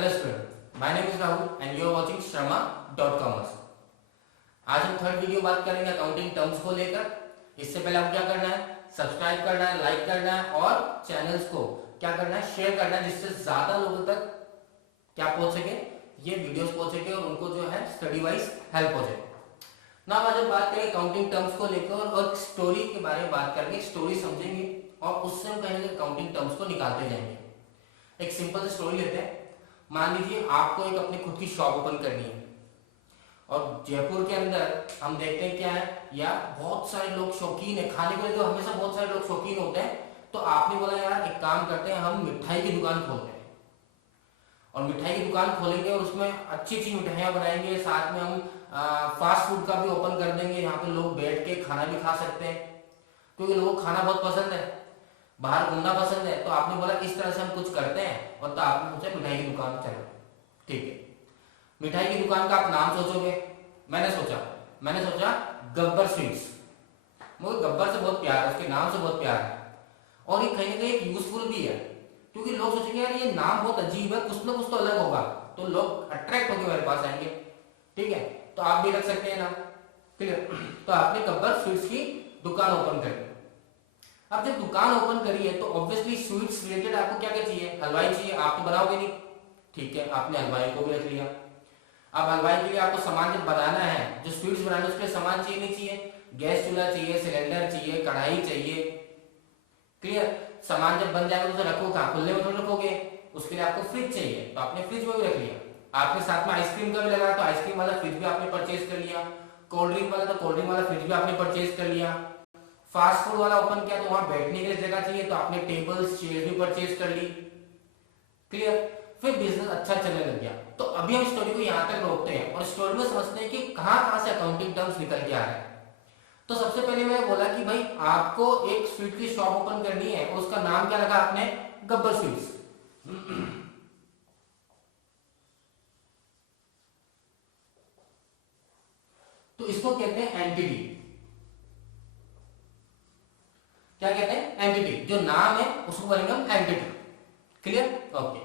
Hello student, my name is Rahul and you are watching Sharma commerce. आज हम third video बात करेंगे अकाउंटिंग टर्म्स को लेकर। इससे पहले आपको क्या करना है, सब्सक्राइब करना है, लाइक करना है और चैनल्स को क्या करना है, शेयर करना है, जिससे ज्यादा लोगों तक क्या पहुंच सके, ये वीडियोस पहुंच सके और उनको जो है स्टडी वाइज हेल्प हो जाए ना। आज हम बात करेंगे अकाउंटिंग टर्म्स को लेकर और स्टोरी के बारे में बात करेंगे, स्टोरी समझेंगे और उससे हम कहीं ना कहीं अकाउंटिंग टर्म्स को निकालते जाएंगे। एक सिंपल सी स्टोरी लेते हैं। मान लीजिए आपको एक अपनी खुद की शॉप ओपन करनी है और जयपुर के अंदर हम देखते हैं क्या है, या बहुत सारे लोग शौकीन है खाने को लेकर, हमेशा बहुत सारे लोग शौकीन होते हैं। तो आपने बोला यार एक काम करते हैं, हम मिठाई की दुकान खोलते हैं और मिठाई की दुकान खोलेंगे और उसमें अच्छी अच्छी मिठाइयाँ बनाएंगे, साथ में हम फास्ट फूड का भी ओपन कर देंगे। यहाँ पे लोग बैठ के खाना भी खा सकते हैं क्योंकि लोगों को खाना बहुत पसंद है, बाहर घूमना पसंद है। तो आपने बोला इस तरह से हम कुछ करते हैं और तो आपने मुझसे मिठाई की दुकान चलो, ठीक है। मिठाई की दुकान का आप नाम सोचोगे। मैंने सोचा गब्बर स्वीट्स। मुझे गब्बर से बहुत प्यार है, उसके नाम से बहुत प्यार है और ये कहीं ना कहीं एक यूजफुल भी है क्योंकि लोग सोचेंगे यार ये नाम बहुत अजीब है, कुछ ना कुछ तो अलग होगा, तो लोग अट्रैक्ट होकर मेरे पास आएंगे, ठीक है। तो आप भी रख सकते हैं नाम, क्लियर। तो आपने गब्बर स्वीट्स की दुकान ओपन कर दी। अब जब दुकान ओपन करी है तो ऑब्वियसली स्वीट्स रिलेटेड आपको क्या क्या चाहिए, हलवाई चाहिए, आप तो बनाओगे नहीं, ठीक है। आपने हलवाई को भी रख लिया। अब हलवाई के लिए आपको सामान जब बनाना है, जो स्वीट्स बनाना है उसके लिए सामान चाहिए नहीं चाहिए, गैस चूल्हा चाहिए, सिलेंडर चाहिए, कढ़ाई चाहिए, क्लियर। सामान जब बन जाएगा तो उसे रखो कहाँ, खुले में थोड़ी रखोगे, उसके लिए आपको फ्रिज चाहिए, तो आपने फ्रिज में भी रख लिया। आपने साथ में आइसक्रीम का भी लगाया तो आइसक्रीम वाला फ्रिज भी आपने परचेज कर लिया, कोल्ड ड्रिंक वाला तो कोल्ड ड्रिंक वाला फ्रिज भी आपने परचेज कर लिया। फास्ट फूड वाला ओपन किया तो वहां बैठने के लिए जगह चाहिए, तो आपने टेबल्स चेयर भी परचेज कर ली, क्लियर। फिर बिजनेस अच्छा चलने लग गया। तो अभी हम स्टोरी को यहाँ तक रोकते हैं और स्टोरी में समझते हैं कि कहाँ कहाँ से अकाउंटिंग टर्म्स निकल के आ रहे हैं। तो सबसे पहले मैंने बोला कि भाई आपको एक स्वीट की शॉप ओपन करनी है और उसका नाम क्या लगा आपने, गब्बर स्वीट्स। तो इसको कहते हैं एंटिटी। क्या कहते हैं, एंटिटी। जो नाम है उसको बोलेंगे हम एंटिटी, क्लियर, ओके।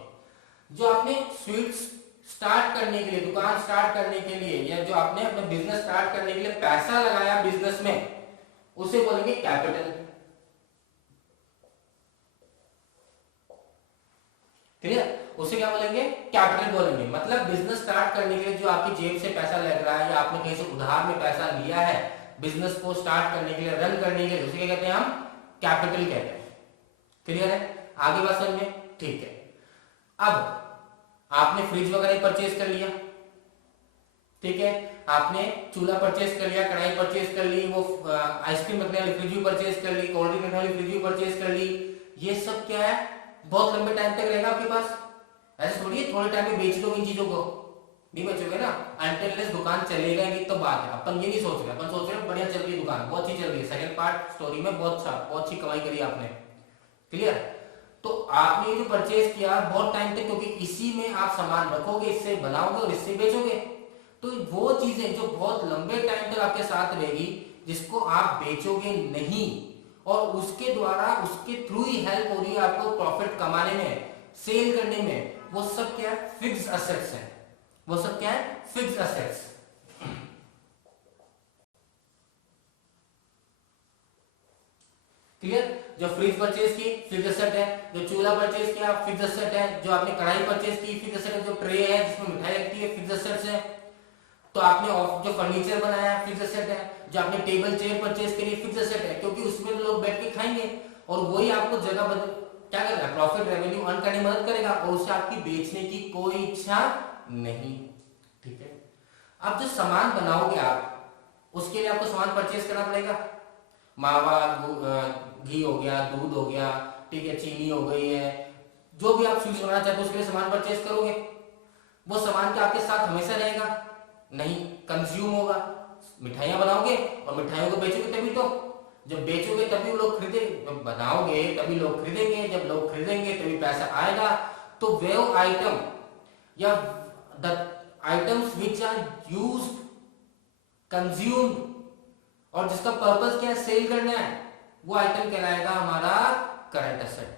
जो आपने स्वीट्स स्टार्ट करने के लिए, दुकान स्टार्ट करने के लिए, या जो आपने अपना बिजनेस स्टार्ट करने के लिए पैसा लगाया बिजनेस में, उसे बोलेंगे कैपिटल, क्लियर। उसे क्या बोलेंगे, कैपिटल बोलेंगे। मतलब बिजनेस स्टार्ट करने के लिए जो आपकी जेब से पैसा लग रहा है या आपने कहीं से उधार में पैसा लिया है बिजनेस को स्टार्ट करने के लिए, रन करने के लिए, उसे क्या कहते हैं, हम कैपिटल कहते हैं, क्लियर है। आगे बात समझ में, ठीक है। अब आपने फ्रिज वगैरह परचेज कर लिया, ठीक है। आपने चूल्हा परचेज कर लिया, कढ़ाई परचेज कर ली, वो आइसक्रीम रखने वाली फ्रिज भी परचेज कर ली, कोल्ड ड्रिंक रखने वाली फ्रिज भी परचेज कर ली। ये सब क्या है, बहुत लंबे टाइम तक रहेगा आपके पास। ऐसे थोड़ी है थोड़े टाइम में बेच दो इन चीजों को, नहीं बेचोगे ना। अनटिल दुकान चलेगा नहीं तो बात है। अपन ये नहीं सोच रहे, अपन सोच रहे हैं बढ़िया चल रही है दुकान, बहुत अच्छी चल रही है। सेकंड पार्ट स्टोरी में बहुत अच्छी कमाई करी आपने, क्लियर। तो आपने ये जो परचेज किया बहुत टाइम तक, क्योंकि इसी में आप सामान रखोगे, इससे बनाओगे और इससे बेचोगे, तो वो चीजें जो बहुत लंबे टाइम तक आपके साथ रहेगी, जिसको आप बेचोगे नहीं और उसके द्वारा, उसके थ्रू ही हेल्प हो रही है आपको प्रॉफिट कमाने में, सेल करने में, वो सब क्या है, फिक्स्ड असेट्स है। वो सब क्या है, फिक्स्ड असेट्स, क्लियर। जो फ्रिज परचेज की फिक्स्ड असेट है, जो चूल्हा परचेज किया फिक्स्ड असेट है, जो आपने कढ़ाई परचेज की फिक्स्ड असेट है, जो ट्रे है जिसमें मिठाई रखती है फिक्स्ड असेट्स है, तो आपने जो फर्नीचर बनाया फिक्स्ड असेट है, जो आपने टेबल चेयर परचेज करी फिक्स्ड असेट है, क्योंकि उसमें लोग बैठ के खाएंगे और वही आपको जगह बदल क्या करेगा, प्रॉफिट रेवेन्यू अर्न करने में मदद करेगा और उससे आपकी बेचने की कोई इच्छा नहीं, ठीक है। अब जो सामान बनाओगे आप, उसके लिए आपको सामान परचेज करना पड़ेगा। मावा, घी हो गया, दूध हो गया, ठीक है, चीनी हो गई है, जो भी आप स्वीट्स बनाना चाहते हो उसके लिए सामान परचेज करोगे। वो सामान क्या आपके साथ हमेशा रहेगा, नहीं, कंज्यूम होगा। मिठाइयां बनाओगे और मिठाइयों को बेचोगे तभी तो, जब बेचोगे तभी लोग खरीदे, जब बनाओगे तभी लोग खरीदेंगे, जब लोग खरीदेंगे तभी पैसा आएगा। तो वो आइटम या the items which are used, consumed और जिसका पर्पस क्या है, सेल करना है, वो आइटम कहलाएगा हमारा करंट असेट,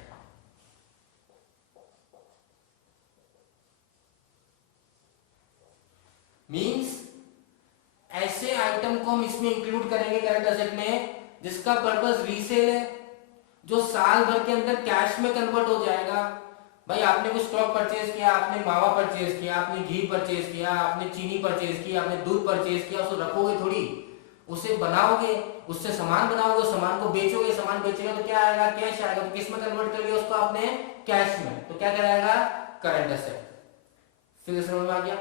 किसमें इंक्लूड करेंगे करंट एसेट में, जिसका पर्पस रीसेल है, जो साल भर के अंदर कैश में कन्वर्ट हो जाएगा। भाई आपने कुछ स्टॉक परचेज किया, आपने मावा परचेज किया, आपने घी परचेज किया, आपने चीनी परचेज किया, आपने दूध परचेज किया, उसको रखोगे थोड़ी, उसे बनाओगे, उससे सामान बनाओगे, सामान को बेचोगे, सामान बेचेगा तो क्या आएगा, कैश आएगा। तो किस में कन्वर्ट कर लिया उसको आपने, कैश में, तो क्या कहलाएगा, करंट एसेट। फिर समझ में आ गया,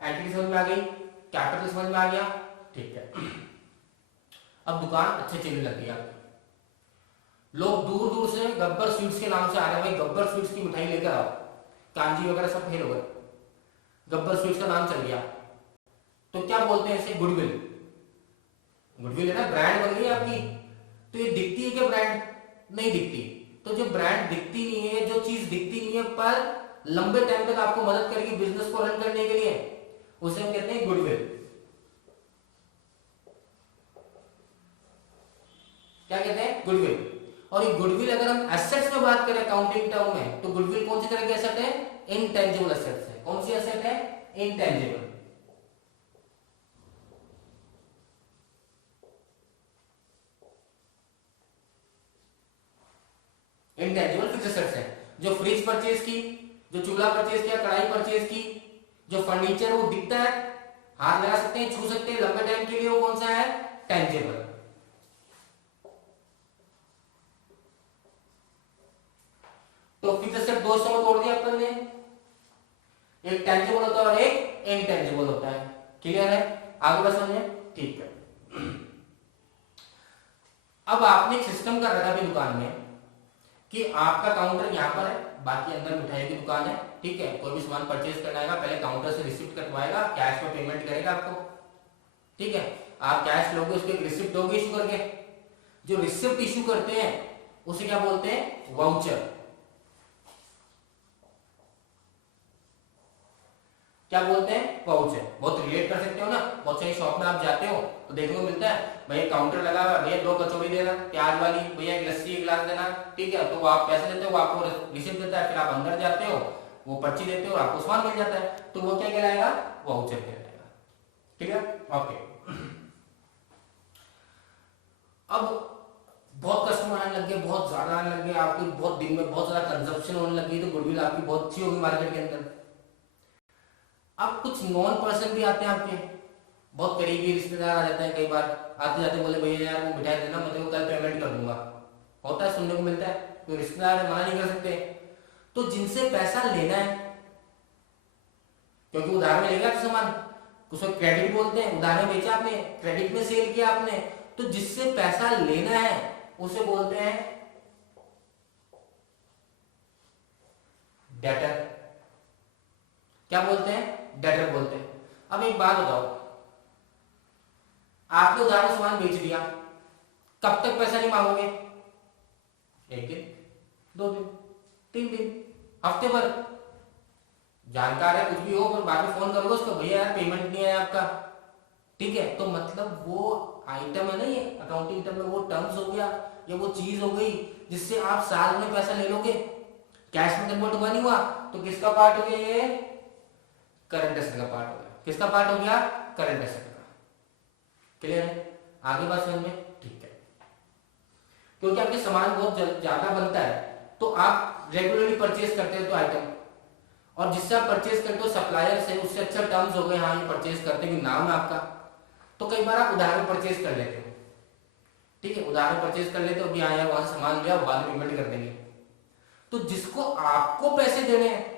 एंटिटी समझ में आ गई, कैपिटल समझ में आ गया, ठीक है। अब दुकान अच्छे चलने लग गई आपकी, लोग दूर दूर से गब्बर स्वीट्स के नाम से आ रहे हैं, भाई गब्बर स्वीट्स की मिठाई लेकर आओ, कांजी वगैरह सब फेल हो गए, गब्बर स्वीट्स का नाम चल गया, तो क्या बोलते हैं इसे, गुडविल। गुडविल है ना, ब्रांड बन गई आपकी। तो ये दिखती है क्या ब्रांड, नहीं दिखती। तो जो ब्रांड दिखती नहीं है, जो चीज दिखती नहीं है पर लंबे टाइम तक आपको मदद करेगी बिजनेस को रन करने के लिए, उसे हम कहते हैं गुडविल। क्या कहते हैं, गुडविल। और ये गुडविल अगर हम एसेट्स में बात करें अकाउंटिंग टर्म में, तो गुडविल कौन सी तरह की एसेट है, इनटेंजिबल एसेट्स है। कौन सी एसेट है, इनटेंजिबल। इनटेंजिबल फिक्स्ड एसेट्स है, जो फ्रिज परचेज की, जो चूल्हा परचेज किया, कढ़ाई परचेज की, जो फर्नीचर वो दिखता है, हाथ लगा सकते हैं, छू सकते हैं लंबे टाइम के लिए, वो कौन सा है, टेंजिबल। तो फिक्स्ड एसेट दो हिस्सों में तोड़ दिया अपन ने, एक टेंजिबल होता है और एक इनटेंजिबल होता है। क्लियर है, आगे बस समझे, ठीक है। अब आपने एक सिस्टम कर रखा है दुकान में कि आपका काउंटर यहाँ पर है, बाकी अंदर मिठाई की दुकान है, ठीक है। कोई भी सामान परचेज करना है, पहले काउंटर से रिसिप्ट कटवाएगा, कैश में पेमेंट करेगा आपको, ठीक है। आप कैश लोगे, उसको एक रिसिप्ट दोगे इशू करके, जो रिसिप्ट इशू करते हैं उसे क्या बोलते हैं, वाउचर। क्या बोलते हैं, वाउचर। बहुत रिलेट कर सकते हो ना, बहुत सारी शॉप में आप जाते हो तो देखने को मिलता है, भैया काउंटर लगा हुआ, भैया 2 कचौड़ी देना प्याज वाली, भैया एक लस्सी एक गिलास देना, ठीक है। तो वो आप पैसे देते हो, वो आपको रिसिप्ट देता है, फिर आप अंदर जाते हो, वो पर्ची देते हो और आपको सामान मिल जाता है, तो वो क्या कहलाएगा, वाउचर कहलाएगा। ठीक है, ओके। अब बहुत कस्टमर आने लग गए, बहुत ज्यादा आने लग गए, आपकी बहुत दिन में बहुत ज्यादा कंजप्शन होने लग गई, तो गुडविल आपकी बहुत अच्छी होगी मार्केट के अंदर। अब कुछ नॉन पर्सन भी आते हैं आपके, बहुत करीबी रिश्तेदार आ जाते हैं, कई बार आते जाते बोले भैया यार वो मिठाई देना, मैं तेरे को कल पेमेंट कर दूंगा, होता है, सुनने को मिलता है। तो रिश्तेदार मना नहीं कर सकते, तो जिनसे पैसा लेना है, क्योंकि उधार में लेगा तो सामान, उसको क्रेडिट बोलते हैं, उधार में बेचा आपने, क्रेडिट में सेल किया आपने, तो जिससे पैसा लेना है उसे बोलते हैं डेटर। क्या बोलते हैं, डेटर बोलते हैं। अब एक बात बताओ, आपने उधार में सामान बेच दिया, कब तक पैसा नहीं मांगोगे, 1 दिन, 2 दिन, 3 दिन, हफ्ते भर, जानकार है कुछ भी हो, पर बाद में फोन करोगे उसको, भैया यार पेमेंट नहीं आया आपका, ठीक है। तो मतलब वो आइटम है ना, ये अकाउंटिंग टर्म में वो टर्म्स हो गया, या वो चीज हो गई जिससे आप साल में पैसा ले लोगे, कैश में कन्वर्ट हुआ नहीं हुआ, तो किसका पार्ट हो गया, ये करंट एसेट का पार्ट हो गया। किसका पार्ट हो गया, करंट एसेट का। क्लियर है, आगे बात समझ में, ठीक है। क्योंकि आपके सामान बहुत ज्यादा बनता है, तो आप रेगुलरली परचेज करते हो तो आइटम, और जिससे आप परचेज करते हो सप्लायर से, उससे अच्छा टर्म्स हो गए, हाँ ये परचेज करते हैं, नाम है आपका, तो कई बार आप उधार में परचेज कर लेते हो, ठीक है, उधार में परचेज कर लेते हो कि हाँ यार वहां से सामान लिया, बाद में पेमेंट कर देंगे। तो जिसको आपको पैसे देने हैं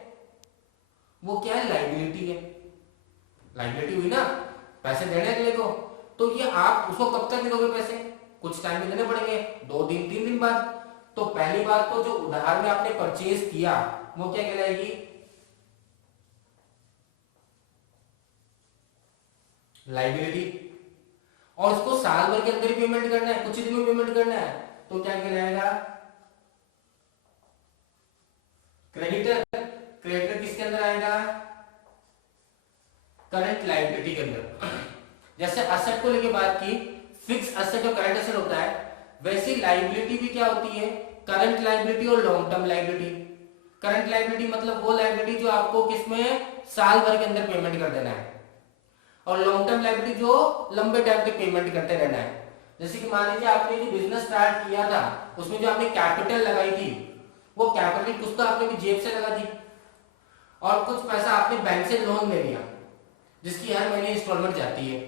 वो क्या है, लाइबिलिटी है, लाइबिलिटी हुई ना, पैसे देने के लिए तो ये आप उसको कब तक दोगे पैसे, कुछ टाइम में देने पड़ेंगे, 2 दिन 3 दिन बाद। तो पहली बात तो जो उधार में आपने परचेज किया वो क्या कहलाएगी, लाइबिलिटी, और उसको साल भर के अंदर ही पेमेंट करना है, कुछ ही दिन में पेमेंट करना है, तो क्या कहलाएगा, क्रेडिटर। क्रेडिटर किसके अंदर आएगा, करंट लायबिलिटी के अंदर। जैसे असेट को लेके बात की, फिक्स असेट और करंट असेट होता है, वैसे लायबिलिटी भी क्या होती है, करंट लायबिलिटी और long term liability. Current liability मतलब वो लायबिलिटी जो आपको किसमें, साल भर के अंदर पेमेंट कर देना है, और लॉन्ग टर्म लायबिलिटी जो लंबे टाइम तक पेमेंट करते रहना है। जैसे कि मान लीजिए आपने जो बिजनेस स्टार्ट किया था उसमें जो आपने कैपिटल लगाई थी वो कैपिटल कुछ तो आपने भी जेब से लगा दी और कुछ पैसा आपने बैंक से लोन ले लिया जिसकी हर महीने इंस्टॉलमेंट जाती है।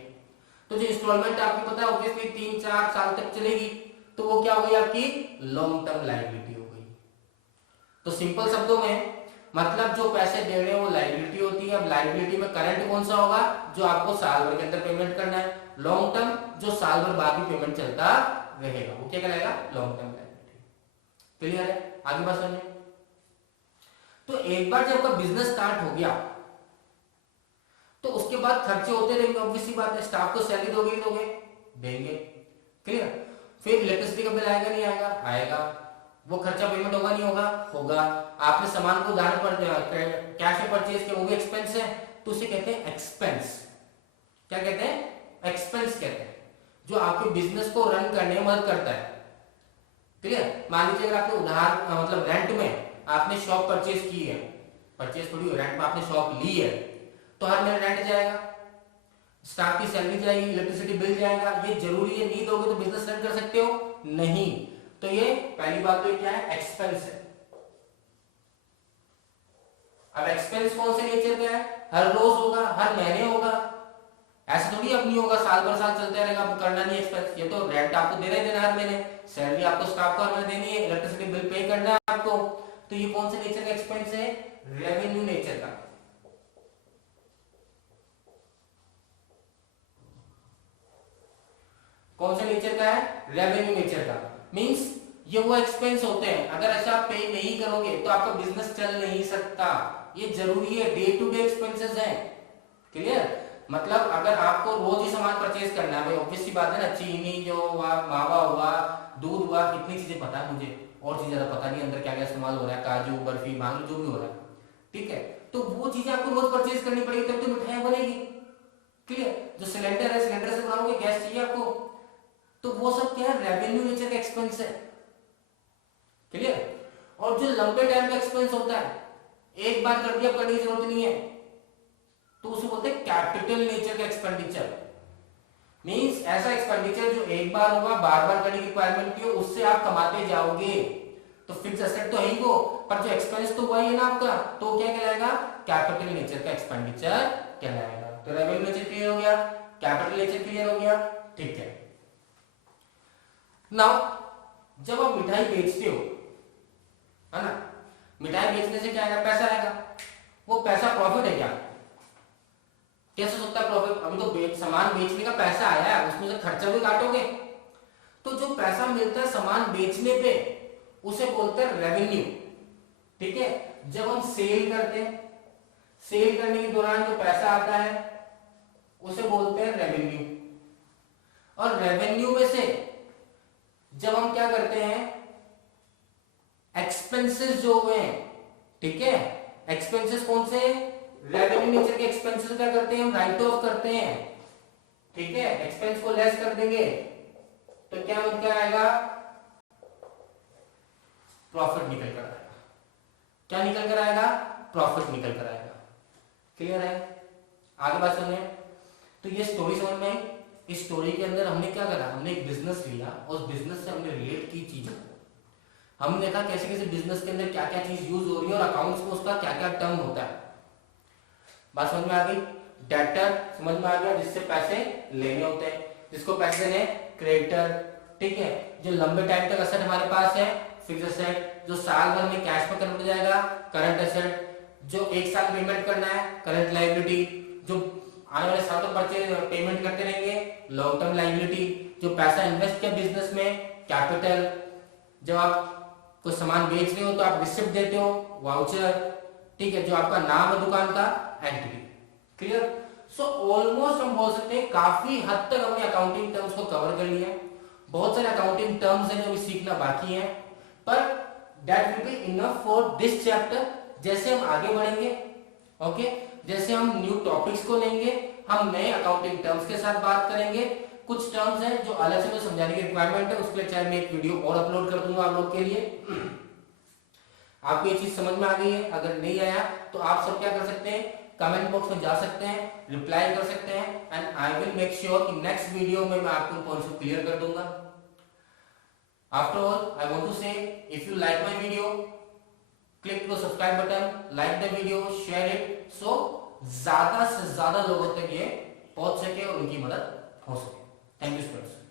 तो जो इंस्टॉलमेंट आपको पता है ऑब्वियसली 3-4 साल तक चलेगी, तो वो क्या हो गई आपकी लॉन्ग टर्म लायबिलिटी हो गई। तो सिंपल शब्दों में मतलब जो पैसे दे रहे हैं वो लायबिलिटी होती है। अब लायबिलिटी में करंट कौन सा होगा जो आपको साल भर के अंदर पेमेंट करना है, लॉन्ग टर्म जो साल भर बाद भी पेमेंट चलता रहेगा वो क्या कहलाएगा लॉन्ग टर्म लायबिलिटी। क्लियर है? आगे बात समझिए। तो एक बार जब आपका बिजनेस स्टार्ट हो गया तो उसके बाद खर्चे होते रहेंगे, ऑब्वियसली बात है। स्टाफ को सैलरी दोगे ही दोगे, देंगे। क्लियर? फिर इलेक्ट्रिसिटी का बिल आएगा नहीं आएगा? आएगा। वो खर्चा पेमेंट होगा नहीं होगा? होगा। आपने सामान को उधार पर कैश में परचेज किया, वो भी एक्सपेंस है, तो उसे कहते हैं एक्सपेंस। क्या कहते हैं? एक्सपेंस कहते हैं, जो आपके बिजनेस को रन करने में मदद करता है। क्लियर? मान लीजिए अगर आपने उधार मतलब रेंट में आपने शॉप परचेज की है, परचेज थोड़ी रेंट में आपने शॉप ली है, तो हर महीने रेंट जाएगा, स्टाफ की सैलरी जाएगी, इलेक्ट्रिसिटी बिल जाएगा। ये जरूरी है? नहीं दोगे तो बिजनेस रन कर सकते हो? नहीं। तो ये पहली बात तो क्या है? एक्सपेंस है। अब एक्सपेंस कौन से नेचर का है? हर रोज होगा, हर महीने होगा, ऐसा थोड़ी अब नहीं होगा साल भर साल चलता रहेगा, आपको करना नहीं एक्सपेंस। ये तो रेंट आपको देना ही देना हर महीने, सैलरी आपको स्टाफ को हर महीने देनी है, इलेक्ट्रिसिटी बिल पे करना है आपको। तो ये कौन से नेचर का एक्सपेंस है? रेवेन्यू नेचर का। कौन से नेचर का है? रेवेन्यू नेचर का। मींस ये वो एक्सपेंस होते हैं, अगर ऐसा आप पे नहीं करोगे तो आपका बिजनेस चल नहीं सकता। ये जरूरी है, डे टू डे एक्सपेंसेस हैं। क्लियर? मतलब अगर आपको रोज ही सामान परचेज करना है, भाई ऑब्वियसली बात है ना, चीनी जो हुआ, मावा हुआ, दूध हुआ, इतनी चीजें पता है मुझे, और चीजें ज्यादा पता नहीं अंदर क्या क्या इस्तेमाल हो रहा है, काजू बर्फी मांगू जो भी हो रहा है, ठीक है, तो वो चीजें आपको रोज परचेज करनी पड़ेगी तब तो मिठाई बनेगी। क्लियर? जो सिलेंडर है, सिलेंडर से बनाओगे, गैस चाहिए आपको, तो वो सब क्या है? रेवेन्यू नेचर का एक्सपेंस है। क्लियर? और जो लंबे टाइम का एक्सपेंस होता है, एक बार कर दिया, करने की जरूरत नहीं है, तो उसे बोलते हैं कैपिटल नेचर का एक्सपेंडिचर। मींस ऐसा एक्सपेंडिचर जो एक बार होगा, बार बार करने की रिक्वायरमेंट की हो, उससे आप कमाते जाओगे। तो फिक्स एसेट तो है ही वो, पर जो एक्सपेंस तो हुआ ही है ना आपका, तो क्या कहलाएगा? कैपिटल नेचर का एक्सपेंडिचर कहलाएगा। तो रेवेन्यू नेचर क्लियर हो गया, कैपिटल नेचर क्लियर हो गया, ठीक है। नाउ जब आप मिठाई बेचते हो, है ना, मिठाई बेचने से क्या आएगा? पैसा आएगा। वो पैसा प्रॉफिट है क्या? कैसे सकता है प्रॉफिट? अभी तो सामान बेचने का पैसा आया है, उसमें से खर्चा भी काटोगे, तो जो पैसा मिलता है सामान बेचने पे उसे बोलते हैं रेवेन्यू। ठीक है? जब हम सेल करते हैं, सेल करने के दौरान जो पैसा आता है उसे बोलते हैं रेवेन्यू। और रेवेन्यू में से जब हम क्या करते हैं, एक्सपेंसेस जो हुए हैं, ठीक है, एक्सपेंसेस कौन से? रेवेन्यू नेचर के एक्सपेंसेस क्या करते हैं? हम राइट ऑफ करते हैं। ठीक है? एक्सपेंस को लेस कर देंगे तो क्या निकल आएगा? प्रॉफिट निकल कर आएगा। क्या निकल कर आएगा? प्रॉफिट निकल कर आएगा। क्लियर है? आगे बात सुनिए। तो ये स्टोरी समझ में आई। इस स्टोरी के अंदर हमने क्या करा? हमने एक बिजनेस लिया और उस बिजनेस से हमने रिलेट की चीजों को, हमने देखा कैसे कैसे बिजनेस के अंदर क्या क्या चीज यूज हो रही है और अकाउंट्स में उसका क्या क्या टर्म होता है। बात समझ में आ गई? डेटर समझ में आ गया, जिससे पैसे लेने होते हैं, जिसको पैसे देने, क्रेडिटर। ठीक है? जो लंबे टाइम तक एसेट हमारे पास है, फिक्स एसेट, जो साल भर में कैश में कन्वर्ट हो जाएगा, करंट एसेट, जो एक साल पेमेंट करना है, करंट लायबिलिटी, जो आने वाले साल तक परचेज पेमेंट करते रहेंगे, लॉन्ग टर्म लायबिलिटी, जो पैसा इन्वेस्ट किया बिजनेस में, कैपिटल, जब आप कोई सामान बेच रहे हो तो आप रिसिप्ट देते हो, वाउचर, ठीक है, जो आपका नाम है दुकान का, एंटिटी। क्लियर? सो ऑलमोस्ट हम बोल सकते हैं काफी हद तक हमने अकाउंटिंग टर्म्स को कवर कर लिया। बहुत सारे अकाउंटिंग टर्म्स हैं जो अभी सीखना बाकी है, पर that will be enough for this chapter. जैसे हम आगे बढ़ेंगे, ओके, जैसे हम न्यू टॉपिक्स को लेंगे, हम नए अकाउंटिंग टर्म्स के साथ बात करेंगे। कुछ टर्म्स हैं जो अलग से मुझे समझाने की रिक्वायरमेंट है, उसके लिए चाहे मैं एक वीडियो और अपलोड कर दूंगा आप लोग के लिए। आपको ये चीज समझ में आ गई है? अगर नहीं आया तो आप सब क्या कर सकते हैं, कमेंट बॉक्स में जा सकते हैं, रिप्लाई कर सकते हैं and I will make sure कि नेक्स्ट वीडियो में मैं आपको कॉन्सेप्ट क्लियर कर दूंगा। After all I want to say if you like my video click the subscribe button, like the video, share it so ज्यादा से ज्यादा लोगों तक ये पहुंच सके और उनकी मदद हो सके। Thank you students.